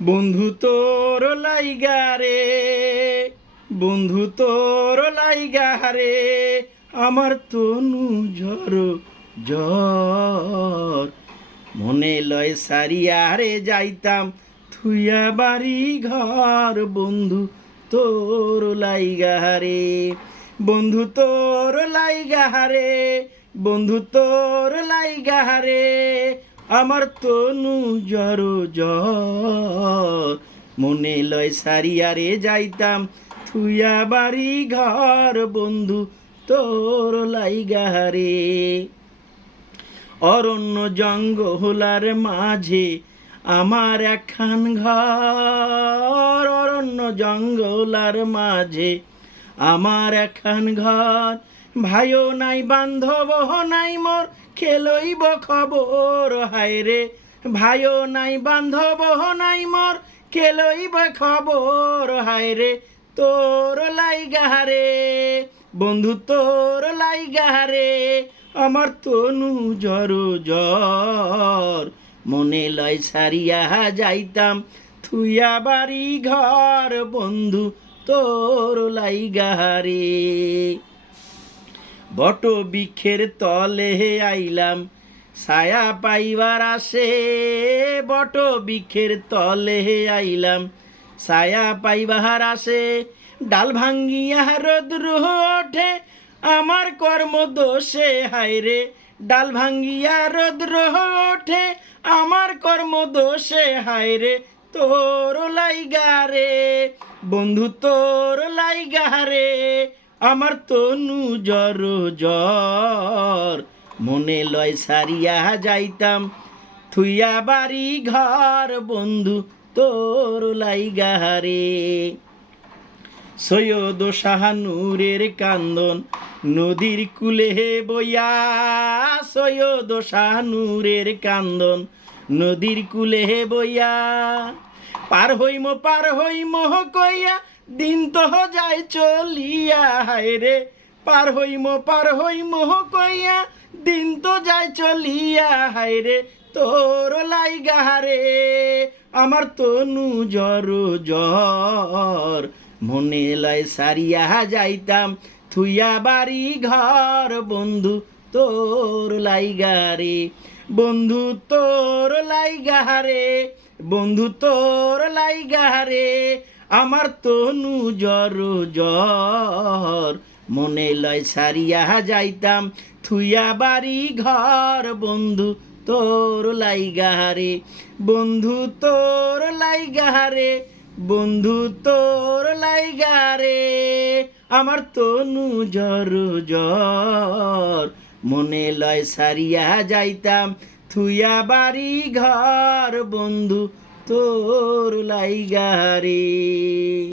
বন্ধু তোর লাইগা রে, বন্ধু তোর লাইগা রে, আমার তনু ঝর ঝর। মনে লয় সারিয়া রে যাইতাম থুইয়া বাড়ি ঘর। বন্ধু তোর লাইগা রে, বন্ধু তোর লাইগা রে, বন্ধু তোর লাইগা রে, আমার তনু জ্বর জ্বর। মনে লয় সারিয়া রে যাইতাম থুইয়া বাড়ি ঘর। বন্ধু তোর লাইগা রে। অরণ্য জঙ্গলার মাঝে আমার একখান ঘর। অরণ্য জঙ্গলার মাঝে আমার একখান ঘর। ভাইও নাই বান্ধব নাই মোর খেলইব খবর। হায় রে ভাইও নাই বান্ধব নাই মোর খেলইব খবর। হায় রে তোর লাইগা রে, বন্ধু তোর লাইগা রে, আমার তনু জ্বর জ্বর। মনে লয় সারিয়া যাইতাম থুইয়া বাড়ি ঘর। বন্ধু তোর লাইগা রে। বট বৃক্ষের তলে আইলাম ছায়া পাইবার আসে। বট বৃক্ষের তলে আইলাম ছায়া পাইবার আসে। ডাল ভাঙ্গিয়া রোদ্র ওঠে আমার কর্ম দোষে। হায় রে ডাল ভাঙ্গিয়া রোদ্র ওঠে আমার কর্ম দোষে। হায় রে তোর লাইগা রে, বন্ধু তোর লাইগা রে, আমার তনু জ্বর জ্বর। মনে লয় সারিয়া যাইতাম থুইয়া বাড়ি ঘর। বন্ধু তোর লাইগা রে। সৈয়দ শাহানুরের কান্দন নদীর কূলে বইয়া। সৈয়দ শাহানুরের কান্দন নদীর কূলে বইয়া। পার হইম কইয়া দিন তো যায় চলিয়া। হায় রে পার হইম কইয়া দিন তো যায় চলিয়া। হায় রে তোর লাইগা রে, আমার তনু জ্বর জ্বর। মনে লয় সারিয়া যাইতাম থুইয়া বাড়ি ঘর। বন্ধু তোর লাইগা রে, বন্ধু তোর লাইগা রে, বন্ধু তোর লাইগা রে, আমার তনু জ্বর জ্বর। মনে লয় সারিয়া যাইতাম থুইয়া বাড়ি ঘর। বন্ধু তোর লাইগা রে, বন্ধু তোর লাইগা রে, বন্ধু তোর লাইগা রে, আমার তনু জ্বর জ্বর। মনে লয় সারিয়া যাইতাম থুইয়া বাড়ি ঘর। বন্ধু তোর লাইগা রে।